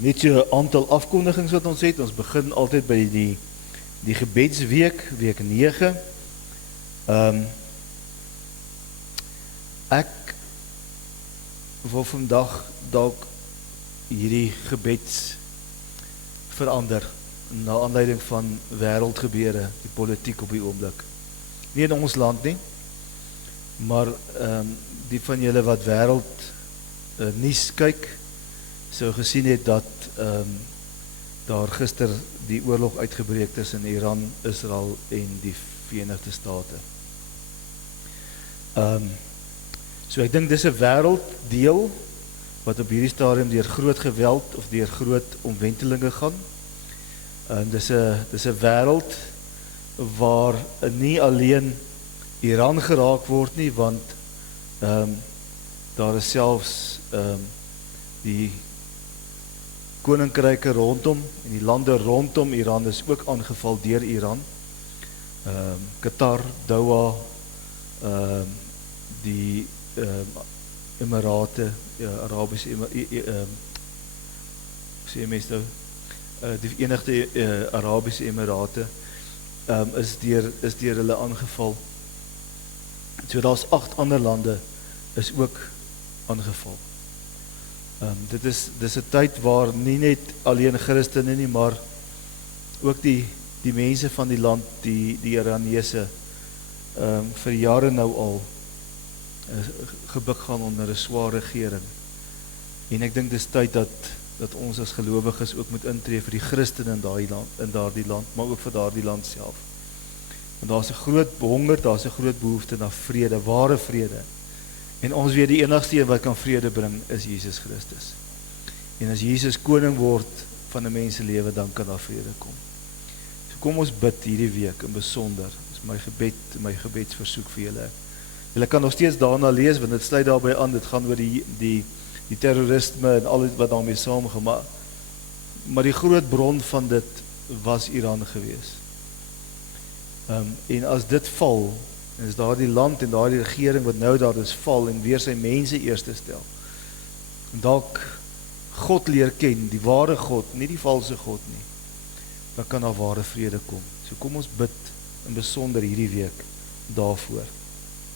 Net so 'n aantal afkondigings wat ons het. Ons begin altyd by die gebedsweek, week 9. Ek wil vandag dalk hierdie gebeds verander na aanleiding van wêreldgebeure, die politiek op die oomblik. Nie in ons land nie, maar die van julle wat wêreld nuus kyk, sou gesien het dat daar gister die oorlog uitgebreek tussen Iran, Israel en die Verenigde State. So ek dink dis 'n wêrelddeel wat op hierdie stadium deur groot geweld of deur groot omwentelinge gaan. Dis 'n wêreld waar nie alleen Iran geraak word nie, want daar is selfs die koninkryke rondom en die lande rondom Iran is ook aangeval deur Iran. Qatar, Doha, die Emirate, Arabische die Verenigde Arabische Emirate is deur hulle aangeval. So daar's 8 ander lande is ook aangeval. Dit is 'n tyd waar nie net alleen Christene nie, maar ook die mense van die land, die Iranese, vir jare nou al gebuk gaan onder 'n swaar regering. En ek dink dis tyd dat ons as gelowiges ook moet intree vir die Christene in daardie land, maar ook vir daardie land self. Want daar's 'n groot honger, daar's 'n groot behoefte na vrede, ware vrede. En ons weet die enigste een wat kan vrede bring is Jesus Christus. En as Jesus koning word van 'n mens se lewe, dan kan daar vrede kom. So kom ons bid hierdie week in besonder. Dis my gebedsversoek vir julle. Julle kan nog steeds daarna lees, want dit sluit daarbey aan, dit gaan oor die terrorisme en alles wat daarmee saamgaan, maar die groot bron van dit was Iran gewees. En as dit val, en as daardie land en daardie regering wat nou daar is val en weer sy mense eerste stel, en dalk God leer ken, die ware God, nie die valse God nie, dan kan daar ware vrede kom. So kom ons bid in besonder hierdie week daarvoor.